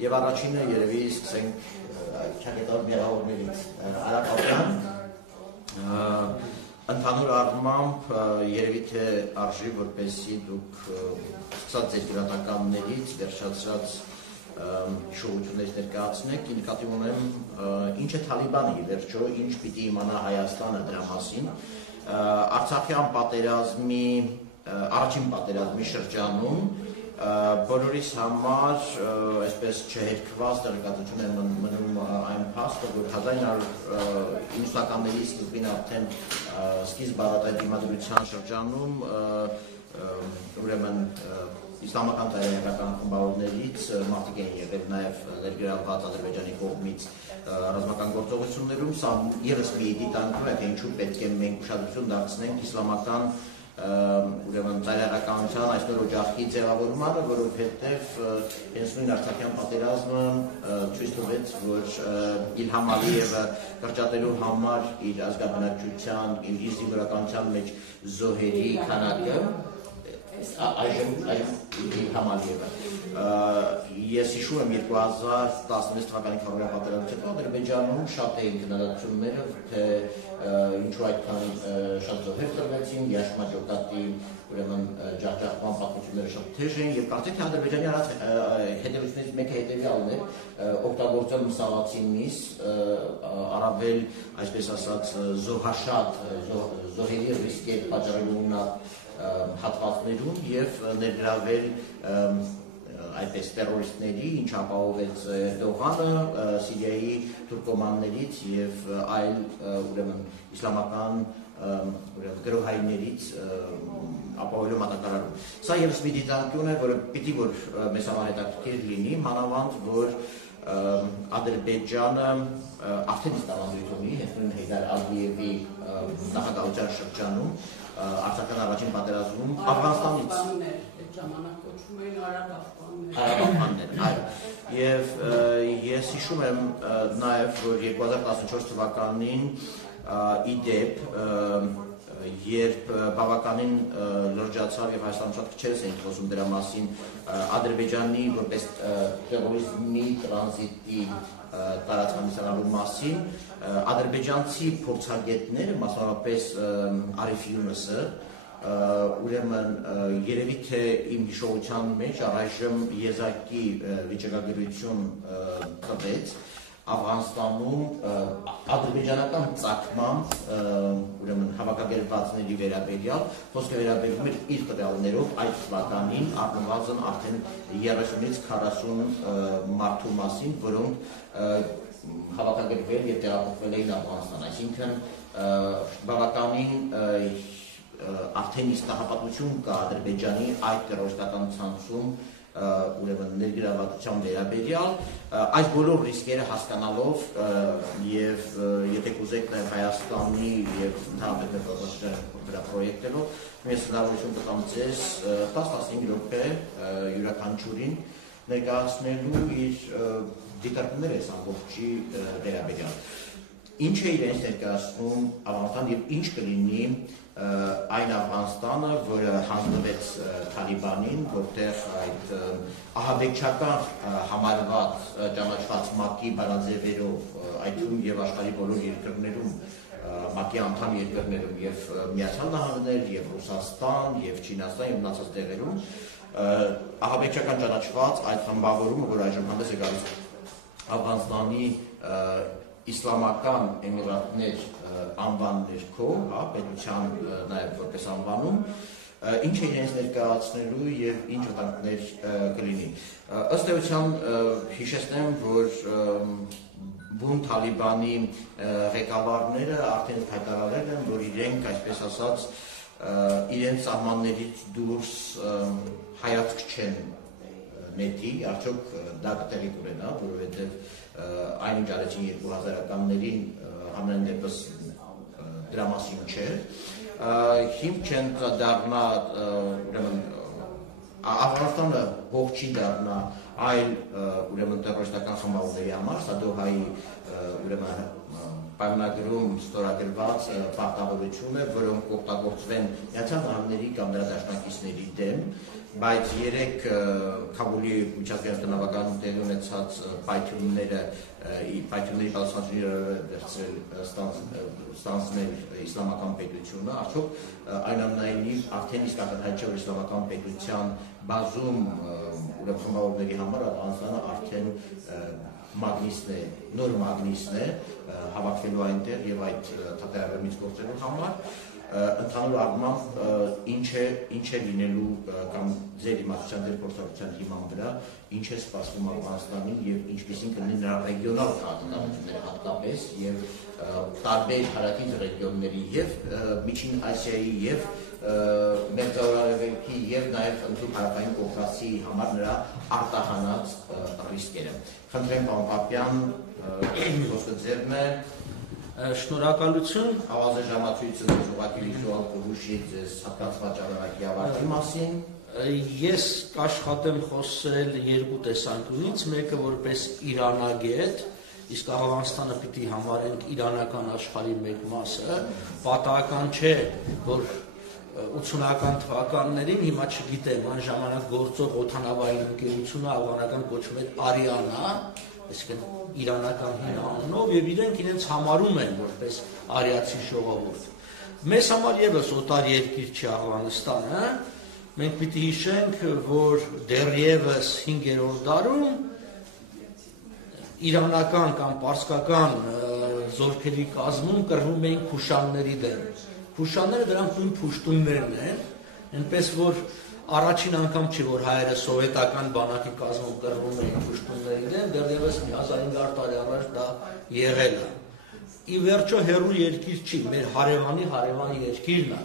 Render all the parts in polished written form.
Եվ առաջինը երևի սկսենք ճակատար մեղավորներից Արաքապյան ընդհանուր առմամբ երևի թե արժի որպեսզի դուք սկսած ձեր գրատականներից վերջացրած հիշողություններից ներկայացնեք, նկատի ունեմ ինչ է Թալիբանը վերջո, ինչ պիտի իմանա Հայաստանը դրա մասին Արցախյան պատերազմի առաջին պատերազմի շրջանում բոլորիս համար այսպես չհերքված տեղեկատվություն է մնում այն փաստը, որ 1990-ականների սկզբին արդեն սկիզբ առատ դիմադրության շրջանում ուրեմն իսլամական ծայրահեղական խմբավորներից մարդիկ են եղել նաև ներգրավված Ադրբեջանի կողմից ռազմական գործողություններում, սա ևս մի դիտարկում է, թե ինչու պետք է մենք ուշադրություն դարձնենք իսլամական ուրեմն ծայրահեղականության այսօր օջախի ձևավորմանը, որովհետև հենց նույն Արցախյան պատերազմը ցույց տվեց, որ Իլհամ Ալիևը կրճատելու համար իր ազգաբնակչության, իր զինվորականության մեջ զոհերի քանակը այժմ Իլհամ Ալիևը ես հիշում եմ 2016 թվականի Քարոզիա պատերազմից հետո Ադրբեջանում շատ էին քննադատությունները, թե ինչու այդքան շատ զոհեր տրվեցին, Յաշմաճոկատի ուրեմն ջախջախման պատմությունները շատ թեժ էին եւ կարծեք թե Ադրբեջանի արած հետևություններից մեկը հետեւյալն է օգտագործել մսալացի միս առավել այսպես ասած զոհաշատ զոհերի ռիսկեր պատճառելու ունակ հատվածներում եւ ներգրավել այդպես տերորիստների, ինչ ապահովեց Էրդողանը Սիրիայի թուրքոմաններից եւ այլ ուրեմն իսլամական գրոհայիններից ապահովելու մատակարարում։ Սա ևս մի դիտարկություն է, որը պիտի որ մեզ համար հետաքրքիր լինի, մանավանդ որ Ադրբեջանը արդեն ստանալու ունի հենց նույն Հեյդար Ալիևի նախագահության շրջանում Արցախյան առաջին պատերազմում Աֆղանստանից Արաբախաններ, այո, եւ ես հիշում եմ նաեւ, որ 2014 թվականին ի դեպ երբ բավականին լրջացավ եւ Հայաստանը շատ քչերս էին խոսում դրա մասին Ադրբեջանի որպես տերորիզմի տրանզիտի տարածքամասնալու մասին ադրբեջանցի փորձագետները մասնավորապես Արիֆ Յունուսը ուրեմն երևի թե իմ հիշողության մեջ առայժմ եզակի վիճակագրություն տվեց Աֆղանստանում ադրբեջանական ծագմամբ ուրեմն հավաքագրվածների վերաբերյալ խոսքը վերաբերում էր իր տվյալներով այդ թվականին առնվազն արդեն 30-ից 40 մարդու մասին, որոնք հավաքագրվել եւ տեղափոխվել էին Աֆղանստան, այսինքն բավականին արդեն իստահապատություն կա Ադրբեջանի այդ տերորիստական ցանցում ուրեմն ներգրավվածության վերաբերյալ այս բոլոր ռիսկերը հասկանալով եւ եթե կուզեք նաեւ Հայաստանի եւ ընդհանրապես մեր վրա պրոյեկտելով ես հնարավորություն կտամ ձեզ 10-15 րոպե յուրաքանչյուրին ներկայացնելու իր դիտարկումները այս ամբողջի վերաբերյալ ինչ է իրենց ներկայացնում Աֆղանստան եւ ինչ կլինի այն Աֆղանստանը, որը հանձնվեց Թալիբանին, որտեղ այդ ահաբեկչական համարված ճանաչված ՄԱԿ-ի բանաձևերով, այդում եւ աշխարհի բոլոր երկրներում, ՄԱԿ-ի անդամ երկրներում եւ Միացյալ Նահանգներ, եւ Ռուսաստան, եւ Չինաստան եւ մնացած տեղերում ահաբեկչական ճանաչված այդ խմբավորումը, որ այժմ հանդես է գալիս Աֆղանստանի իսլամական էմիրատներ անվան ներքո, պետության նաև որպես անվանում, ինչ է իրենց ներկայացնելու եւ ինչ վտանգներ կլինի։ Ըստ էության հիշեցնեմ, որ բուն Թալիբանի ղեկավարները արդեն հայտարարել են, որ իրենք, այսպես ասած, իրենց սահմաններից դուրս հայացք չեն նետի, արդյոք դա կտեղի կունենա, որովհետև այն ինչ արեցին 2000-ականներին համենայն դեպս դրա մասին չէ, հիմք չեն դառնա, ուրեմն Աֆղանստանը ողջ չի դառնա այլ ուրեմն տերորիստական խմբավորների համար, սա Դոհայի ուրեմն պայմանագրում ստորագրված պարտավորություն է, որոնք օգտագործվեն Միացյալ Նահանգների կամ նրա դաշնակիցների դեմ, բայց երեք Քաբուլի միջազգային տնավականում տեղի ունեցած պայթյունների պատասխանատուները դարձրել ստանձնել իսլամական պետությունը, արդյոք այնուամենայնիվ արդեն իսկ ակնհայտ չէ, որ իսլամական պետության բազում խմբավորների համար Աֆղանստանը արդեն մագնիսն է, նոր մագնիսն է հավաքվելու այնտեղ եւ այդ թատերաբեմից գործելու համար ընդհանուր առմամբ ինչ է լինելու կամ ձեր իմաստության ձեր փորձառության հիման վրա ինչ է սպասվում Աֆղանստանին եւ ինչպեսին կլինի նրա ռեգիոնալ քաղաքականությունները հատկապես եւ տարբեր հարակից ռեգիոնների եւ Միջին Ասիայի եւ Մերձարևելքի եւ նաեւ ընդհանուր հարավային Կովկասի համար նրա արտահանած ռիսկերը։ Խնդրեմ պարոն Պապյան, խոսքը ձերն է։ Շնորհակալություն Ավազե ժամացույցը ուղղակի վիզուալ կհուշի ձեզ հատկացված ճանապարհի ավարտի մասին։ Ես կաշխատեմ խոսել երկու տեսանկյունից, մեկը որպես իրանագետ, իսկ Աֆղանստանը պիտի համարենք իրանական աշխարհի մեկ մասը, պատահական չէ, որ 80-ական թվականներին հիմա չգիտեմ, այն ժամանակ գործող օդանավային ընկերությունը աֆղանական կոչվում էր Արիանա, այսինքն իրանական հին անունով, եւ իրենց համարում են որպես արիացի ժողովուրդ։ Մեզ համար եւս օտար երկիր չի Աֆղանստանը, մենք պիտի հիշենք, որ դեռևս 5-րդ դարում իրանական կամ պարսկական զորքերի կազմում կռվում էին քուշանների դեմ։ Քուշանները դրանք նույն փուշտուններն են, այնպես որ առաջին անգամ չի, որ հայերը սովետական բանակի կազմում կռվում էին փուշտունների դեմ, դեռևս 1500 տարի առաջ դա եղել է։ Ի վերջո հեռու երկիր չի, մեր հարևան երկիրն է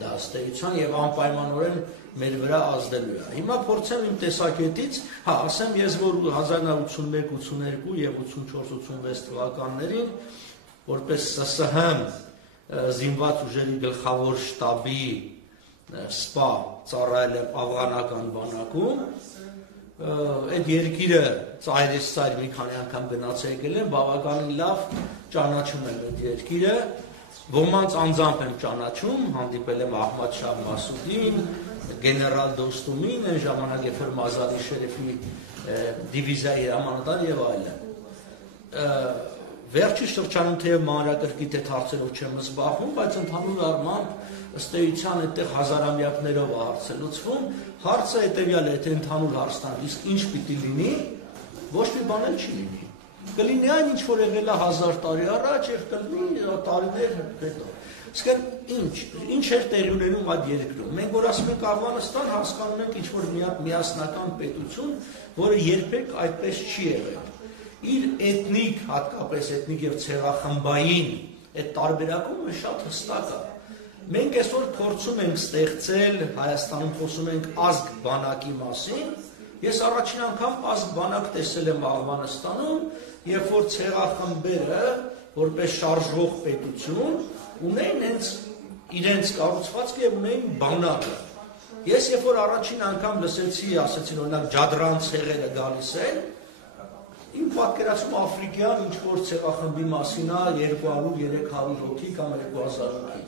դա ըստ էության եւ անպայմանորեն մեր վրա ազդելու է։ Հիմա փորձեմ իմ տեսակետից, ասեմ ես, որ 1981-82 եւ 84-86 թվականներին որպես ՍՍՀ զինված ուժերի գլխավոր շտաբի սպա ծառայել եմ աֆղանական բանակում, այդ երկիրը ծայրից ծայր մի քանի անգամ գնաց եկել եմ, բավականին լավ ճանաչում եմ այդ երկիրը, ոմանց անձամբ եմ ճանաչում, հանդիպել եմ Ահմադ Շահ Մասուդին, գեներալ Դոստումին, այն ժամանակ երբ որ Մազարի Շերեֆի դիվիզիայի հրամանատար եւ այլն։ Վերջի շրջանում թեև մանրակրկիտ այդ հարցերով չեմ զբաղվում, բայց ընդհանուր առմամբ ըստ էության այդտեղ հազարամյակներով է հարցը լուծվում, հարցը հետեւյալ է, թե ընդհանուր հարցն իսկ ինչ պիտի լինի, ոչ մի բան էլ չի լինի։ Կլինի այն ինչ որ եղել է 1000 տարի առաջ եւ կլինի տարիներ հետո։ Իսկ ինչ էր տեղի ունենում այդ երկրում։ Մենք որ ասում ենք Աֆղանստան, հասկանում ենք ինչ որ միասնական պետություն, որը երբեք այդպես չի եղել։ Իր էթնիկ, հատկապես էթնիկ եւ ցեղախմբային այդ տարբերակումը շատ հստակ է։ Մենք այսօր փորձում ենք ստեղծել, Հայաստանում խոսում ենք ազգ բանակի մասին։ Ես առաջին անգամ ազգ բանակ տեսել եմ Աֆղանստանում, երբ որ ցեղախմբերը որպես շարժվող պետություն ունեն իրենց կառուցվածքը եւ ունեն բանակը։ Ես երբ որ առաջին անգամ լսեցի, ասեցին օրինակ ջադրան ցեղերը գալիս են, իմ պատկերացում աֆրիկյան ինչ-որ ցեղախմբի մասին է 200-300 հոգի կամ 2000 հոգի։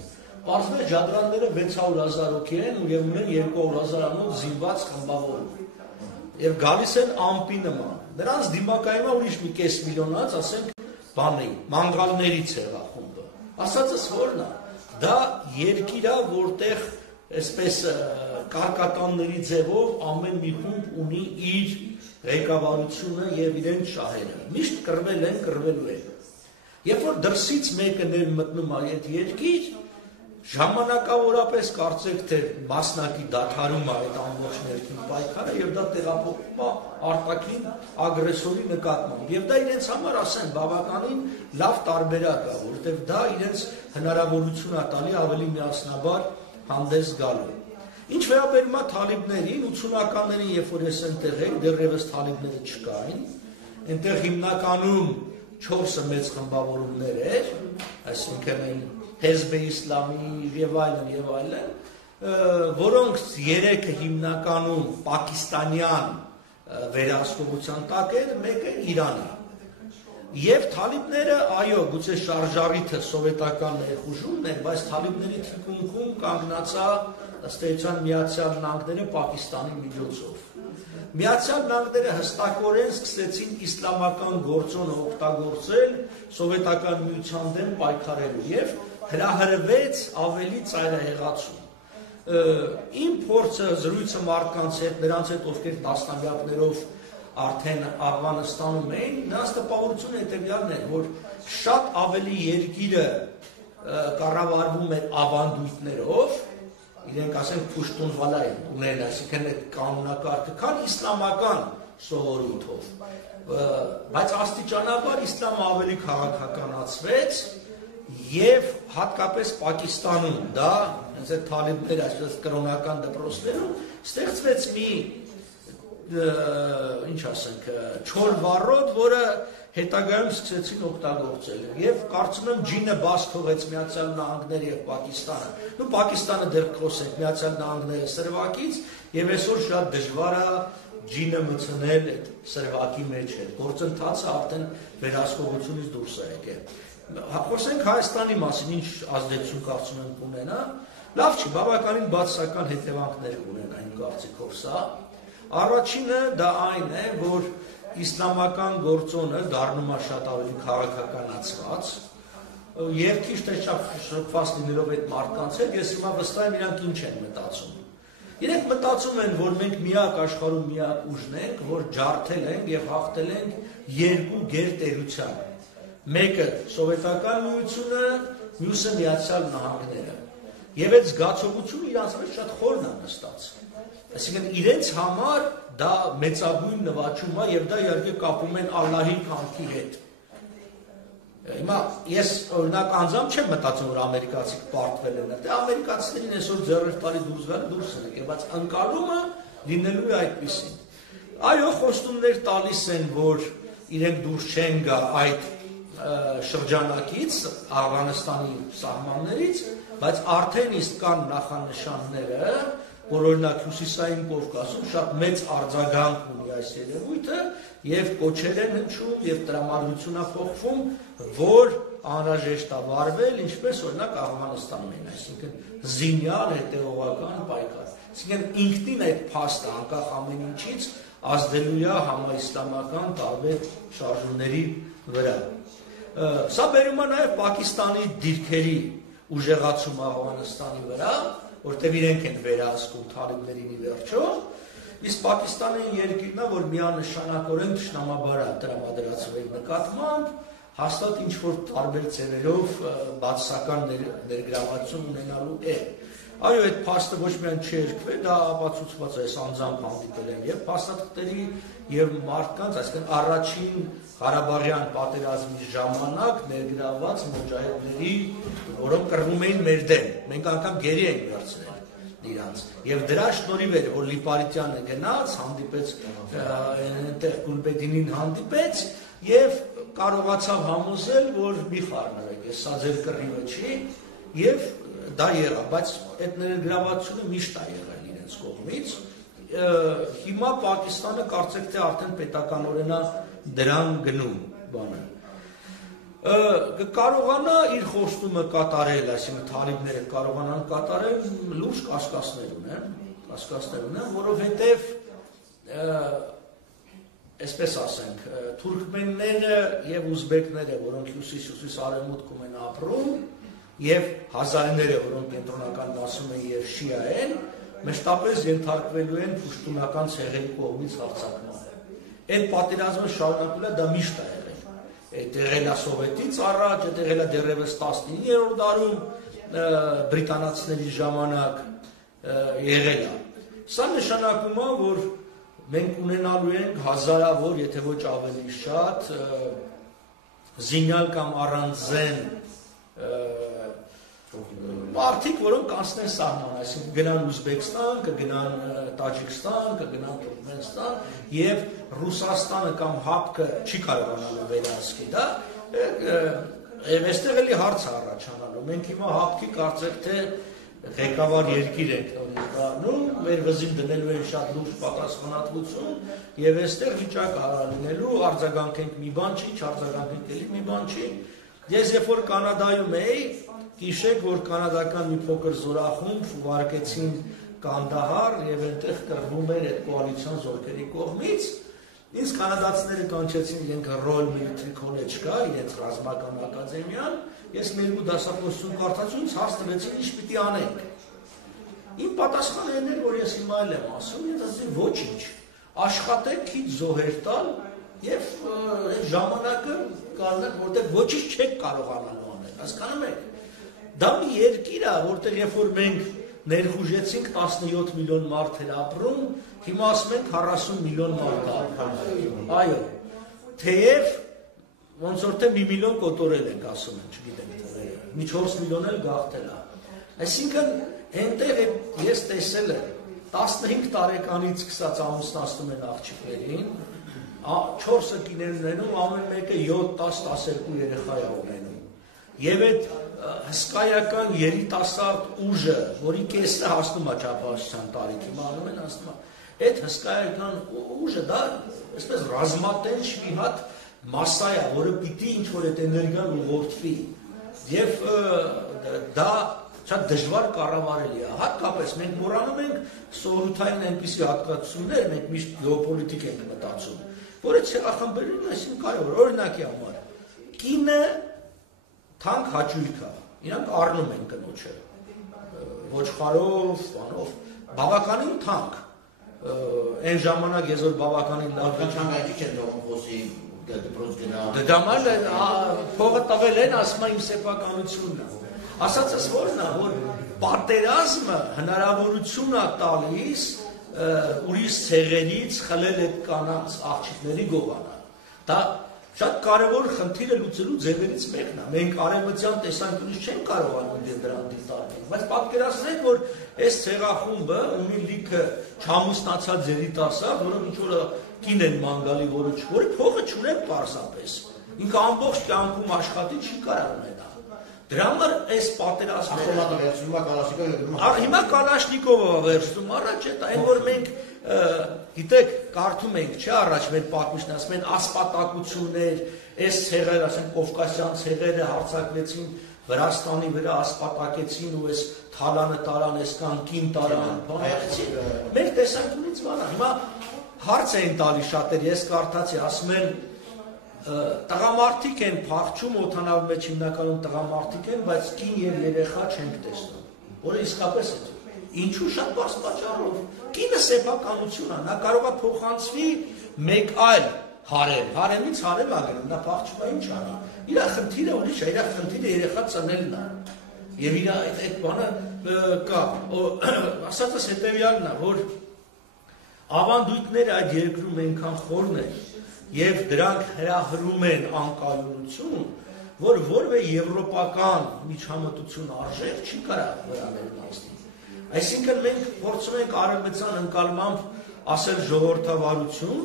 Պարզվեց ջադրանները 600,000 հոգի են եւ ունեն 200,000-անոց զինված խմբավորում։ Եվ գալիս են ամպի նման։ Նրանց դիմակայում է ուրիշ մի կես միլիոնած, ասենք, բանի, մանգալների ցեղախումբը։ Ասածս որն է, դա երկիր է, որտեղ այսպես կարկատանների ձևով ամեն մի խումբ ունի իր ղեկավարությունը եւ իրենց շահերը։ Միշտ կռվել են, կռվելու են։ Երբ որ դրսից մեկը մտնում է այդ երկիր, ժամանակավորապես կարծեք թե մասնակի դադարում է այդ ամբողջ ներքին պայքարը եւ դա տեղափոխվում է արտաքին ագրեսորի նկատմամբ։ Եվ դա իրենց համար ասեմ բավականին լավ տարբերակ է, որովհետեւ դա իրենց հնարավորություն է տալի ավելի միասնաբար հանդես գալու։ Ինչ վերաբերում է թալիբներին, 80-ականներին, երբ որ ես այնտեղ էի, դեռևս թալիբները չկային, այնտեղ հիմնականում 4 մեծ խմբավորումներ էր, այսինքն Հեզբ-ե Իսլամի եւ այլն, որոնք 3-ը հիմնականում պակիստանյան վերահսկողության տակ էր, մեկը Իրանի։ Եվ թալիբները, այո, գուցե շարժառիթը սովետական ներխուժումն են, բայց թալիբների թիկունքում կանգնածա ըստ էության Միացյալ Նահանգները Պակիստանի միջոցով։ Միացյալ Նահանգները հստակորեն սկսեցին իսլամական գործոնը օգտագործել սովետական միության դեմ պայքարելու եւ հրահրվեց ավելի ծայրահեղացում։ Իմ փորձը զրույցը մարդկանց հետ, նրանց հետ ովքեր տասնամյակներով արդեն Աֆղանստանում էին, նրանց տպավորությունը հետևյալն էր, որ շատ ավելի երկիրը կառավարվում էր ավանդույթներով, իրենք ասենք փուշտունվալայ ունեն, այսինքն այդ կանոնակարգը, քան իսլամական սովորույթով, բայց աստիճանաբար իսլամը ավելի քաղաքականացվեց եւ հատկապես Պակիստանում դա հենց այդ թալիբներ այսպես կրոնական դպրոցներում ստեղծվեց մի ինչ ասենք չոր վառոդ, որը հետագայում սկսեցին օգտագործել եւ կարծում եմ ջինը բաց թողեց Միացյալ Նահանգները եւ Պակիստանը։ Նու Պակիստանը դեռ խոսենք Միացյալ Նահանգները սրվակից եւ այսօր շատ դժվար է ջինը մտցնել այդ սրվակի մեջ է։ Գործընթացը արդեն վերահսկողությունից դուրս է եկել։ Խոսենք Հայաստանի մասին, ինչ ազդեցություն կարծում եմ կունենա։ Լավ չի, բավականին բացասական հետևանքներ կունենա իմ կարծիքով սա։ Առաջինը դա այն է, որ իսլամական գործոնը դառնում է շատ ավելի քաղաքականացված եւ քիչ թե շատ շփված լինելով այդ մարդկանց հետ, ես հիմա վստահ եմ իրանք ինչ են մտածում։ Իրենք մտածում են, որ մենք միակ աշխարհում միակ ուժն ենք, որ ջարդել ենք եւ հաղթել ենք երկու գերտերության։ Մեկը սովետական միությունը, մյուսը Միացյալ Նահանգները։ Եվ այդ զգացողությունը իրանց մեջ շատ խորն է նստած։ Այսինքն իրենց համար դա մեծագույն նվաճում է եւ դա իհարկե կապում են Ալլահի կամքի հետ։ Հիմա ես օրինակ անձամբ չեմ մտածում, որ ամերիկացիք պարտվել են, դե ամերիկացիներին այսօր ձեռեր տալի դուրս են եկել, բայց ընկալումը լինելու է այդպեսին։ Այո, խոստումներ տալիս են, որ իրենք դուրս չեն գա այդ շրջանակից, Աֆղանստանի սահմաններից, բայց արդեն իսկ կան նախանշանները, որ օրինակ Հյուսիսային Կովկասում շատ մեծ արձագանք ունի այս երևույթը եւ կոչեր են հնչում եւ տրամադրություն է փոխվում, որ անհրաժեշտ է վարվել, ինչպես օրինակ Աֆղանստանում են, այսինքն զինյալ հետեւողական պայքար։ Այսինքն ինքնին այդ փաստը անկախ ամեն ինչից ազդելու է համաիսլամական տարբեր շարժումների վրա։ Սա բերում է նաեւ Պակիստանի դիրքերի ուժեղացում Աֆղանստանի վրա, որտեղ իրենք են վերահսկում թալիբներին ի վերջո, իսկ Պակիստանը երկիրն է, որ միանշանակորեն թշնամաբար է տրամադրածվել նկատմամբ, հաստատ ինչ-որ տարբեր ձևերով բացասական ներգրավվածություն ունենալու է։ Այո, այդ փաստը ոչ միայն չերկվել, դա ապացուցված է, ես անձամբ հանդիպել եմ եւ փաստաթղթերի եւ մարդկանց, այսինքն առաջին Ղարաբաղյան պատերազմի ժամանակ ներգրավված մոջահեդների, որոնք կռվում էին մեր դեմ, մենք անգամ գերի ենք վերցնել իրանց։ Եվ դրա շնորհիվ էր, որ Լիպարիտյանը գնաց, հանդիպեց այնտեղ Գուլբեդինին հանդիպեց եւ կարողացավ համոզել, որ մի խառնվեք, սա ձեր կռիվը չի եւ դա եղավ, բայց այդ ներգրավվածությունը միշտ է եղել իրենց կողմից։ Հիմա Պակիստանը կարծեք թե արդեն պետականորեն է դրան գնում բանը։ Կարողանա իր խոստումը կատարել, այսինքն թալիբները կարողանան կատարել, լուրջ կասկածներ ունեն, որովհետև այսպես ասենք, թուրքմենները եւ ուզբեկները, որոնք հյուսիս արևմուտքում են ապրում, եւ հազարները, որոնք կենտրոնական մասում են եւ շիա են, մշտապես ենթարկվելու են փուշտունական ցեղերի կողմից հարձակման։ Այդ պատերազմը շարունակվելը դա միշտ է եղել։ Այդ եղել է սովետից առաջ, այդ եղել է դեռևս 19-րդ դարում բրիտանացիների ժամանակ եղել է։ Սա նշանակում է, որ մենք ունենալու ենք հազարավոր, եթե ոչ ավելի շատ զինյալ կամ առանձին մարդիկ, որոնք կանցնեն սահման, այսինքն գնան Ուզբեկստան, կգնան Տաջիկստան, կգնան Թուրքմենստան եւ Ռուսաստանը կամ ՀԱՊԿ-ը չի կարողանալու վերահսկի դա, եւ այստեղ էլի հարց է առաջանալու։ Մենք հիմա ՀԱՊԿ-ի կարծեք թե ղեկավար երկիր ենք դառնում, մեր վզին դնելու են շատ լուրջ պատասխանատվություն եւ այստեղ վիճակը հարա լինելու, արձագանքենք մի բան չի, չարձագանքենք էլի մի բան չի։ Ես երբ որ Կանադայում էի, հիշեք, որ կանադական մի փոքր զորախումբ ուղարկեցին Կանդահար եւ այնտեղ կռվում էր այդ կոալիցիոն զորքերի կողմից, ինձ կանադացիները կանչեցին իրենք Royal Military College կա, իրենց ռազմական ակադեմիան, ես մի երկու դասախոսություն կարդացի, ինձ հարց տվեցին ինչ պիտի անենք։ Իմ պատասխանը այն էր, որ ես հիմա էլ եմ ասում, ես ասեցի ոչինչ, աշխատեք քիչ զոհեր տալ եւ այդ ժամանակը կանեք, որտեղ ոչինչ չեք կարողանալու անել, հասկանում եք։ Դա մի երկիր է, որտեղ երբ որ մենք ներխուժեցինք 17 միլիոն մարդ էր ապրում, հիմա ասում ենք 40 միլիոն մարդ ապրում։ Այո, թեև ոնց որ թե 1 միլիոն կոտորել ենք, ասում են, չգիտեմ թե, մի 4 միլիոն էլ գաղթել է։ Այսինքն այնտեղ ես տեսել եմ 15 տարեկանից սկսած ամուսնացնում են աղջիկներին, 4-ը կիներ ունենում, ամեն մեկը 7-10-12 երեխա է ունենում։ Եվ այդ հսկայական երիտասարդ ուժը, որի կեսը հասնում է չափազանցության տարիքի, մանում են հասնում է, այդ հսկայական ուժը դա այսպես ռազմատենչ մի հատ մասսա է, որը պիտի ինչ-որ այդ էներգիան ուղղորդվի, եւ դա շատ դժվար կառավարելի է, հատկապես մենք մոռանում ենք սովորութային այնպիսի հատկացություններ, մենք միշտ գեոպոլիտիկ ենք մտածում, որը ցեղախմբերին այսինքն կարևոր, օրինակի համար, կինը թանկ հաճույք է, իրանք առնում են կնոջը, ոչխարով, բանով, բավականին թանկ, այն ժամանակ ես որ բավականին լավ չանգայքի չեն թողում խոսի դպրոց գնա։ Դա մալ փողը տվել են, ասում իմ սեփականությունն է։ Ասածս որն է, որ պատերազմը հնարավորություն է տալիս ուրիշ ցեղերից խլել այդ կանանց աղջիկների գողանալ։ Դա շատ կարևոր խնդիրը լուծելու ձևերից մեկն է։ Մենք արևմտյան տեսանկյունից չենք կարողանում դրան դիտարկել, բայց պատկերացրեք, որ այս ցեղախումբը ունի լիքը չամուսնացած երիտասարդ, որոնք ինչ-որ կին են մանգալի, որը փողը չունեն պարզապես։ Ինքը ամբողջ կյանքում աշխատի չի կարող ունենալ։ Դրա համար այս պատերազմը ավտոմատը վերցնում է Կալաշնիկովը։ Հիմա Կալաշնիկովը վերցնում առաջ է, այն որ մենք գիտեք, կարդում ենք, չէ, առաջ մեր պատմիչն ասում են ասպատակություններ, այս ցեղերը, ասենք Կովկասյան ցեղերը հարձակվեցին Վրաստանի վրա, ասպատակեցին ու այս թալանը տարան, այսքան կին տարան, բանացին։ Մեր տեսանկյունից բանա։ Հիմա հարց էին տալիս շատեր, ես կարդացի, ասում են տղամարդիկ են փախչում, օդանավի մեջ հիմնականում տղամարդիկ են, բայց կին եւ երեխա չենք տեսնում, որը իսկապես է։ Ինչու շատ բարձ պատճառով։ Կինը սեփականություն է, նա կարող է փոխանցվի մեկ այլ հարեմ, հարեմից հարեմ է գնում, նա փախչում է ինչ անի։ Իր խնդիրը ուրիշ է, իր խնդիրը երեխա ծնելն է։ Եվ իր այդ բանը կա, ասածս հետեւյալն է, որ ավանդույթները այդ երկրում այնքան խորն են, եւ դրանք հրահրում են անկայունություն, որ որևէ եվրոպական միջամտություն արժեք չի կարող վրանել ասել։ Այսինքն մենք փորձում ենք արևմտյան ընկալմամբ ասել ժողովրդավարություն,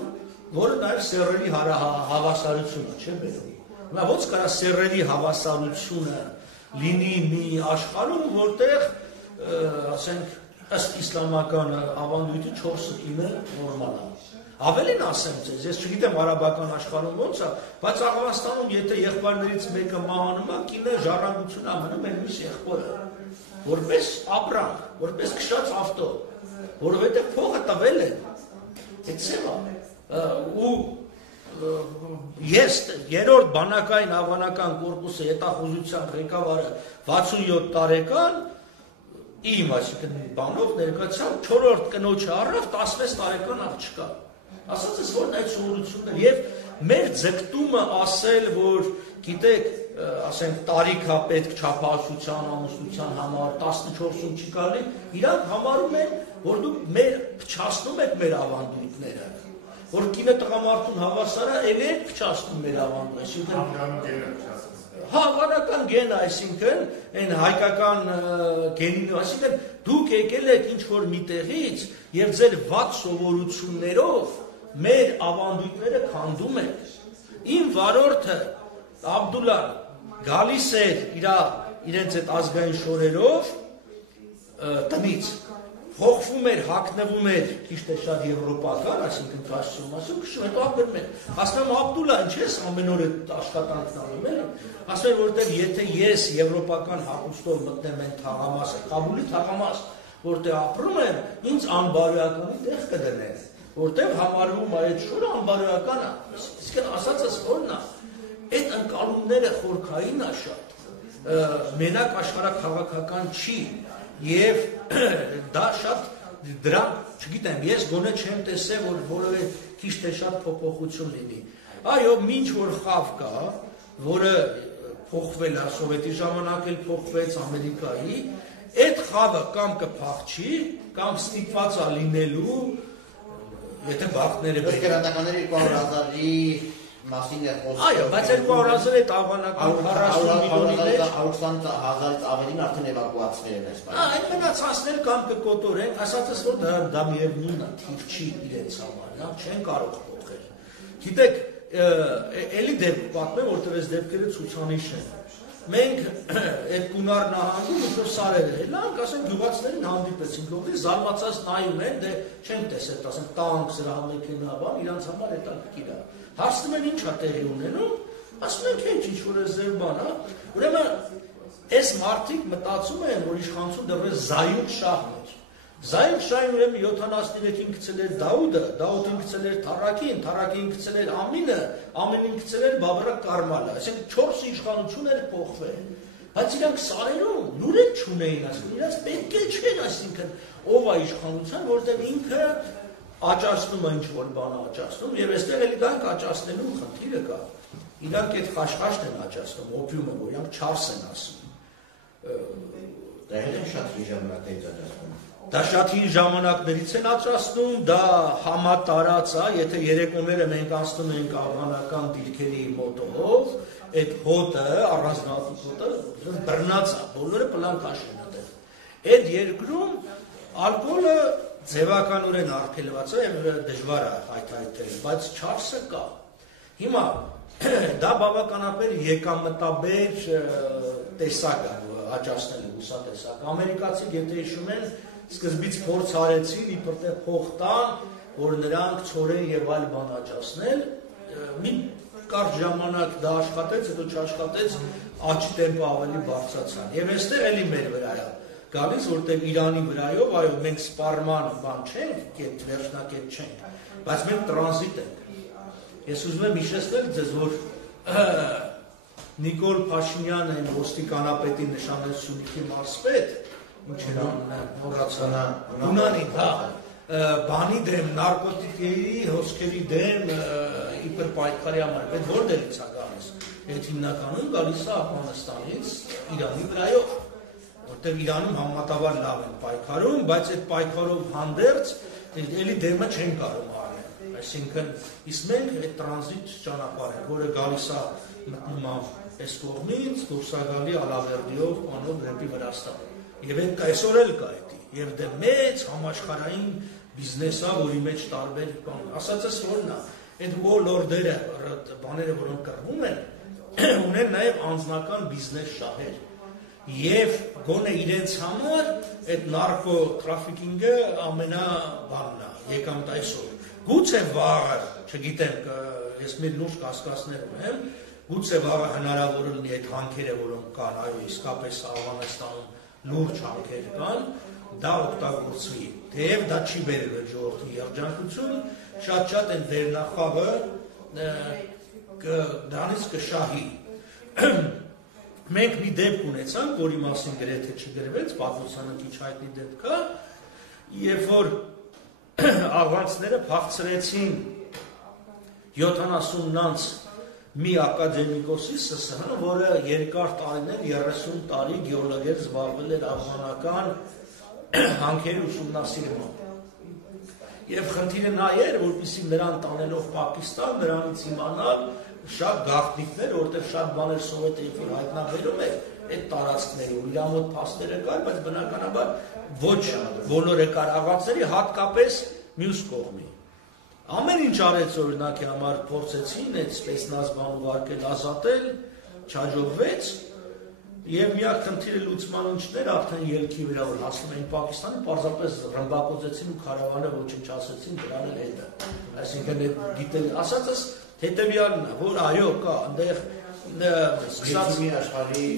որը նաեւ սեռերի հավասարությունը չէ բերում։ Հիմա ո՞նց կարա սեռերի հավասարությունը լինի մի աշխարհում, որտեղ ասենք ըստ իսլամական ավանդույթի 4 կինը նորմալ է։ Ավելին ասեմ ձեզ, ես չգիտեմ արաբական աշխարհում ոնց է, բայց Աղվաստանում եթե եղբայրներից մեկը մահանում է, կինը ժառանգություն է մնում այն մյուս եղբորը, որպես ապրանք, որպես քշած ավտո, որովհետև փողը տվել են, այդ սևա, ու ես երրորդ բանակային ավանական կորպուսի հետախուզության ղեկավարը 67 տարեկան իմ այսինքն բանով ներկայացավ 4-րդ կնոջը առավ 16 տարեկան աղջկա։ Ասած ես որն այդ սովորություններ եւ մեր ձգտումը ասել, որ գիտեք, ասենք տարիքա պետք չափահասության, ամուսնության համար 14-ում չի կարելի, իրանք համարում են, որ դուք մեր փչացնում եք մեր ավանդույթները, որ կինը տղամարդուն հավասար է, ելի եք փչացնում մեր ավանդույթները, հավանական գենը, այսինքն այն հայկական գենին, այսինքն դուք եկել եք ինչ-որ մի տեղից եւ ձեր վատ սովորություններով մեր ավանդույթները քանդում եք։ Իմ վարորդը Աբդուլլան գալիս էր իրենց այդ ազգային շորերով տնից փոխվում էր, հագնվում էր քիչ թե շատ եվրոպական, այսինքն կաշում, ասում հետո ապրում են։ Ասում Աբդուլլա, ինչ ես ամեն օր այդ աշխատանքն անում էլի։ Ասում որտեղ եթե ես եվրոպական հագուստով մտնեմ այն թաղամասը, Կաբուլի թաղամաս, որտեղ ապրում եմ, ինձ անբարոյականի տեղ կդնեն, որտեղ համարվում է այդ շորը անբարոյական է։ Իսկ ասածս որն է, այդ ընկալումները խորքային է շատ, մենակ աշխարհաքաղաքական չի եւ դա շատ դրանք չգիտեմ, ես գոնե չեմ տեսել, որ որևէ քիչ թե շատ փոփոխություն լինի։ Այո, ինչ որ խավ կա, որը փոխվել է սովետի ժամանակ էլ փոխվեց Ամերիկայի, այդ խավը կամ կփախչի, կամ ստիպված է լինելու, եթե բախտները բերեն։ Կերատականների 200,000-ի մասին է խոսքը։ Այո, բայց 200,000-ը այդ ավանական 40 միլիոնի մեջ 120,000-ից ավելին արդեն էվակուացվել են այսպես։ Այդ մնացածն էլ կամ կկոտորեն, ասածս որ դա միևնույնն է, թիվ չի իրենց համար, նա չեն կարող փոխել։ Գիտեք, էլի դեպք պատմեմ, որտեղ այս դեպքերը ցուցանիշ են։ Մենք այդ Կունար նահանգում ինչ որ սարերը ելանք, ասենք գյուղացիներին հանդիպեցինք, լողի զարմացած նայում են, դե չենք տեսել, ասենք տանկ, սրահամեքենա, բան, իրանց համար հետաքրքիր է։ Հարցնում են ինչ է տեղի ունենում, ասում ենք ինչ որ է ձեր բան, հա։ Ուրեմն այս մարդիկ մտածում են, որ իշխանություն դեռ զայուն շահն էր։ Զայուն շահին ուրեմն 73-ին գցել էր Դաուդը, Դաուդին գցել էր Թարակին, Թարակին գցել էր Ամինը, Ամինին գցել էր Բաբրա Կարմալը, այսինքն 4 իշխանություն էր փոխվել։ Բայց իրանք սարերում լուրեր չունեին, ասում իրանք պետք է չէր, այսինքն ով է իշխանության, որտեղ ինքը աճացնում է ինչ որ բան աճացնում եւ այստեղ էլ դրանք աճացնելու խնդիրը կա։ Իրանք այդ խաշխաշն են աճացնում, օպիումը, որ իրանք չարս են ասում։ Դա էլ շատ ժամանակներից աճացնում։ Դա շատ հին ժամանակներից են աճացնում, դա համատարած է, եթե երեկոները մենք անցնում ենք աֆղանական դիրքերի մոտով, այդ հոտը, առանձնահատուկ հոտը բռնած է, բոլորը պլանքաշ են այդտեղ։ Այդ երկրում ալկոհոլը ձևականորեն արգելված է եւ դժվար է հայտարարել, բայց չարսը կա։ Հիմա դա բավականաբար եկամտաբեր տեսակ է աճացնելու հուսատեսակ։ Ամերիկացիք եթե հիշում են, սկզբից փորձ արեցին իբրտե փող տան, որ նրանք ցորեն եւ այլ բան աճացնել, մի կարճ ժամանակ դա աշխատեց, հետո չաշխատեց, աճի տեմպը ավելի բարձրացան։ Եվ այստեղ էլի մեր վրա է գալիս, որտեղ Իրանի վրայով, այո, մենք սպառման բան չենք, այդ վերջնակետ չենք, բայց մենք տրանզիտ ենք։ Ես ուզում եմ հիշեցնել ձեզ, որ Նիկոլ Փաշինյանը այն ոստիկանապետի նշանել Սյունիքի մարզպետ, ինչ էր մոռացան, Ունանին, հա, բանի դեմ, նարկոտիկերի, հոսքերի դեմ իբր պայքարի համար, այդ որտեղից է գալիս։ Այդ հիմնականում գալիս է Աֆղանստանից, Իրանի վրայով, որտեղ Իրանում համեմատաբար լավ են պայքարում, բայց այդ պայքարով հանդերձ էլի դեմը չեն կարող առնել։ Այսինքն, իսկ մենք այդ տրանզիտ ճանապարհ ենք, որը գալիս է մտնում է այս կողմից, դուրս է գալի Ալավերդիով, անով դեպի Վրաստան։ Եվ այդ այսօր էլ կա դա, եւ դա մեծ համաշխարհային բիզնես է, որի մեջ տարբեր բան, ասածս որն է, այդ ոլորտերը, բաները, որոնք կռվում են, ունեն նաեւ անձնական բիզնես շահեր։ Եվ գոնե իրենց համար այդ նարկո տրաֆիկինգը ամենաբանն է, եկամտ այսօր։ Գուցե վաղը, չգիտեմ, ես մի լուրջ կասկածներ ունեմ, գուցե վաղը հնարավոր լինի այդ հանքերը, որոնք կան, այո, իսկապես Աֆղանստանում լուրջ հանքեր կան, դա օգտագործվի։ Թեև դա չի բերել ժողովրդի երջանկություն, շատ այն վերնախավը դրանից կշահի։ Մենք մի դեպք ունեցանք, որի մասին գրեթե չգրվեց, պատմությանը քիչ հայտնի դեպք է, երբ որ աղվանցիները փախցրեցին 70-նանց մի ակադեմիկոսի ՍՍՀ, որը երկար տարիներ 30 տարի գեոլոգիայով զբաղվել էր աֆղանական հանքերի ուսումնասիրմամբ։ Եվ խնդիրը նա էր, որպեսզի նրան տանելով Պակիստան, նրանից իմանալ շատ գաղտնիքներ, որտեղ շատ բաներ սովետը երբ որ հայտնաբերում էր այդ տարածքներում, իր մոտ փաստերը կար, բայց բնականաբար ոչ բոլորը կար աղվանցիների, հատկապես մյուս կողմի։ Ամեն ինչ արեց օրինակի համար փորձեցին այդ սպեցնազ բան ուղարկել ազատել, չհաջողվեց, Եվ միակ խնդիրը լուծման ինչներ արդեն ելքի վրա որ հասնում էին Պակիստանը, պարզապես ռմբակոծեցին ու քարավանը ոչնչացրեցին դրան էլ հետը։ Այսինքն գիտել, ասածս հետևյալն է, որ այո կա, այնտեղ Լիթիումի աշխարհի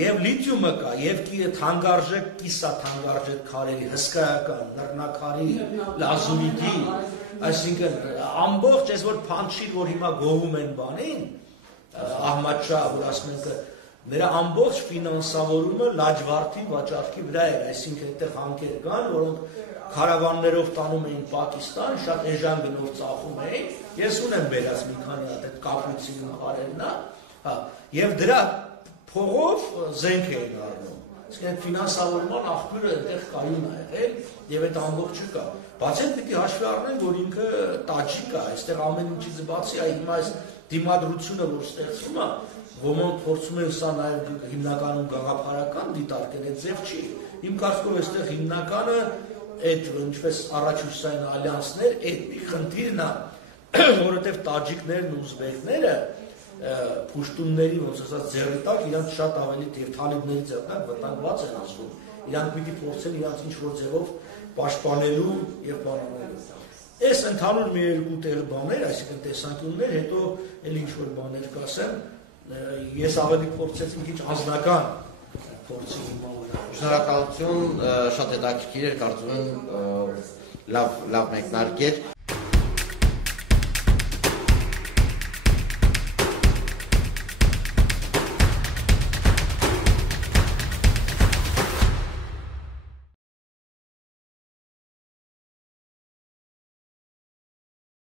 եւ լիթիումը կա, եւ թանկարժեք, կիսաթանկարժեք քարերի, հսկայական, նռնակարի, լազուրիտի, այսինքն ամբողջ այս որ փանչիր, որ հիմա գովում են բանին, Ահմադ Շահ, որ ասում են նրա ամբողջ ֆինանսավորումը լաջվարդի վաճառքի վրա էր, այսինքն այդտեղ հանքեր կան, որոնք քարավաններով տանում էին Պակիստան, շատ էժան գնով ծախում էին, ես ունեմ վերած մի քանի հատ այդ կապույցին հարելն է, հա, եւ դրա փողով զենք էին առնում, իսկ այդ ֆինանսավորման աղբյուրը այդտեղ կայուն է եղել եւ այդ ամբողջը կա, բացի այդ պիտի հաշվի առնենք, որ ինքը տաջիկ է, այստեղ ամեն ինչից բացի հիմա այս դիմադրությունը, որ ստեղծվում է, ոմանք փորձում են սա նաեւ հիմնականում գաղափարական դիտարկել, այդ ձև չի, իմ կարծիքով այստեղ հիմնականը այդ ինչպես առաջուշային ալյանսներ, էթնիկ խնդիրն է, որովհետև տաջիկներն ու ուզբեկները փուշտունների ոնց ասած ձեռի տակ իրանք շատ ավելի եւ թալիբների ձեռի տակ վտանգված են ասում։ Իրանք պիտի փորձեն իրանք ինչ որ ձևով պաշտպանելու եւ բանանելու։ Այս ընդհանուր մի երկու տեղ բաներ, այսինքն տեսանկյուններ, հետո էլ ինչ որ բաներ կասեմ, ես ավելի փորձեցի մի քիչ անձնական փորձի Շնորհակալություն, շատ հետաքրքիր էր, կարծում եմ լավ մեկնարկեր։